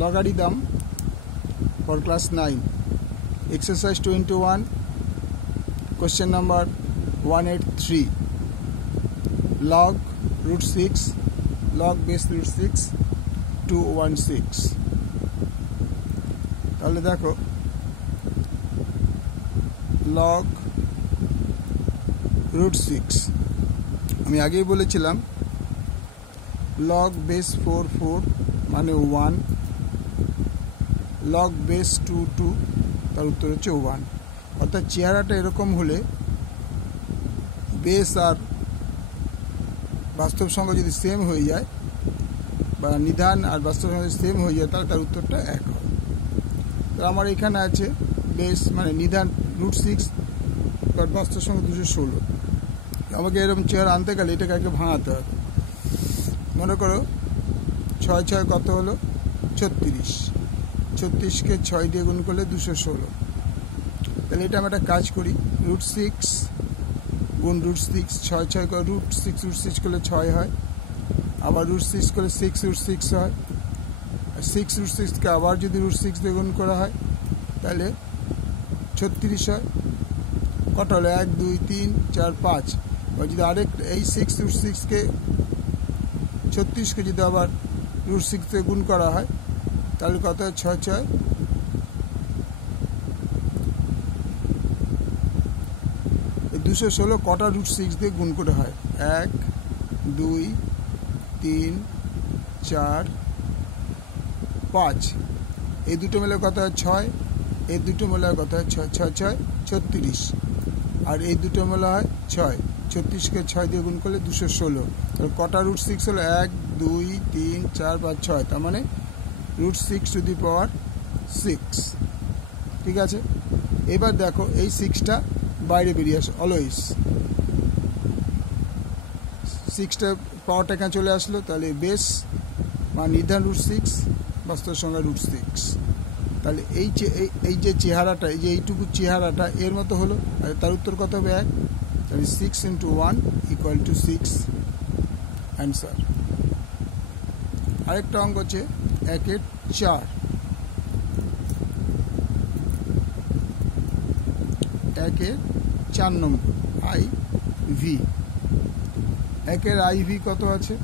logarithm for class 9. Exercise 21, question number 183. Log root 6, log base root 6 216. তাহলে দেখো log root 6 আমি আগেই বলেছিলাম log base 4 4 মানে 1, log base 2 2 তার উত্তর হচ্ছে 1। অর্থাৎ চেহারাটা এরকম হলে বেস আর বাস্তব সংখ্যা যদি সেম হয়ে যায় বা নিধান আর বাস্তব সংখ্যা সেম হয়ে যায় তাহলে তার উত্তরটা 1 হয়। তো আমার এখানে আছে বেস মানে নিধান root 6 আর বাস্তব সংখ্যা 216। আমাকে এরকম চেহারা আনতে গেলে এটাকে আগে ভাঙাতে হবে। মনে করো 6 6 কত হলো 36, 36কে 6 দিয়ে গুণ করলে 216। তাহলে এটা আমি একটা কাজ করি, root 6 গুণ root 6, 6 6 করে root 6 করলে 6 হয়, আবার root 6 করলে 6 root 6 হয়, আর 6 root 6কে আবার যদি root 6 দিয়ে গুণ করা হয় তাহলে 36 হয়। কত হলো 1 2 3 4 5। আর যদি আরেক এই 6 root 6কে 36কে যদি আবার root 6 দিয়ে গুণ করা হয় তাহলে কত হয় 6 6। এই 216 কটা root 6 দিয়ে গুণ করে হয় 1 2 3 4 5। এই দুটো মিলে কত হয় 6, এই দুটো মিলে কত হয় 6 6 6 36, আর এই দুটো মিলে হয় 6, 36কে 6 দিয়ে গুণ করলে 216। তাহলে কটা root 6 হলো 1 2 3 4 5 6, তার মানে root 6 টু দি পাওয়ার 6। ঠিক আছে, এবার দেখো এই 6টা বাইরে বেরিয়ে আসে অলওয়েজ, 6টা পাওয়ারটা এখানে চলে আসলো। তাহলে বেস বা নিধান root 6 বাস্তব সংখ্যা root 6। তাহলে এই যে চেহারাটা এই যে এইটুকু চেহারাটা এর মতো হলো, আর তার উত্তর কত হবে 1। তাহলে 6 × 1 = 6 অ্যান্সার। আরেকটা অঙ্ক হচ্ছে 1 এর 4, 1 এর 4 নম্বর IV। 1 এর IV কত আছে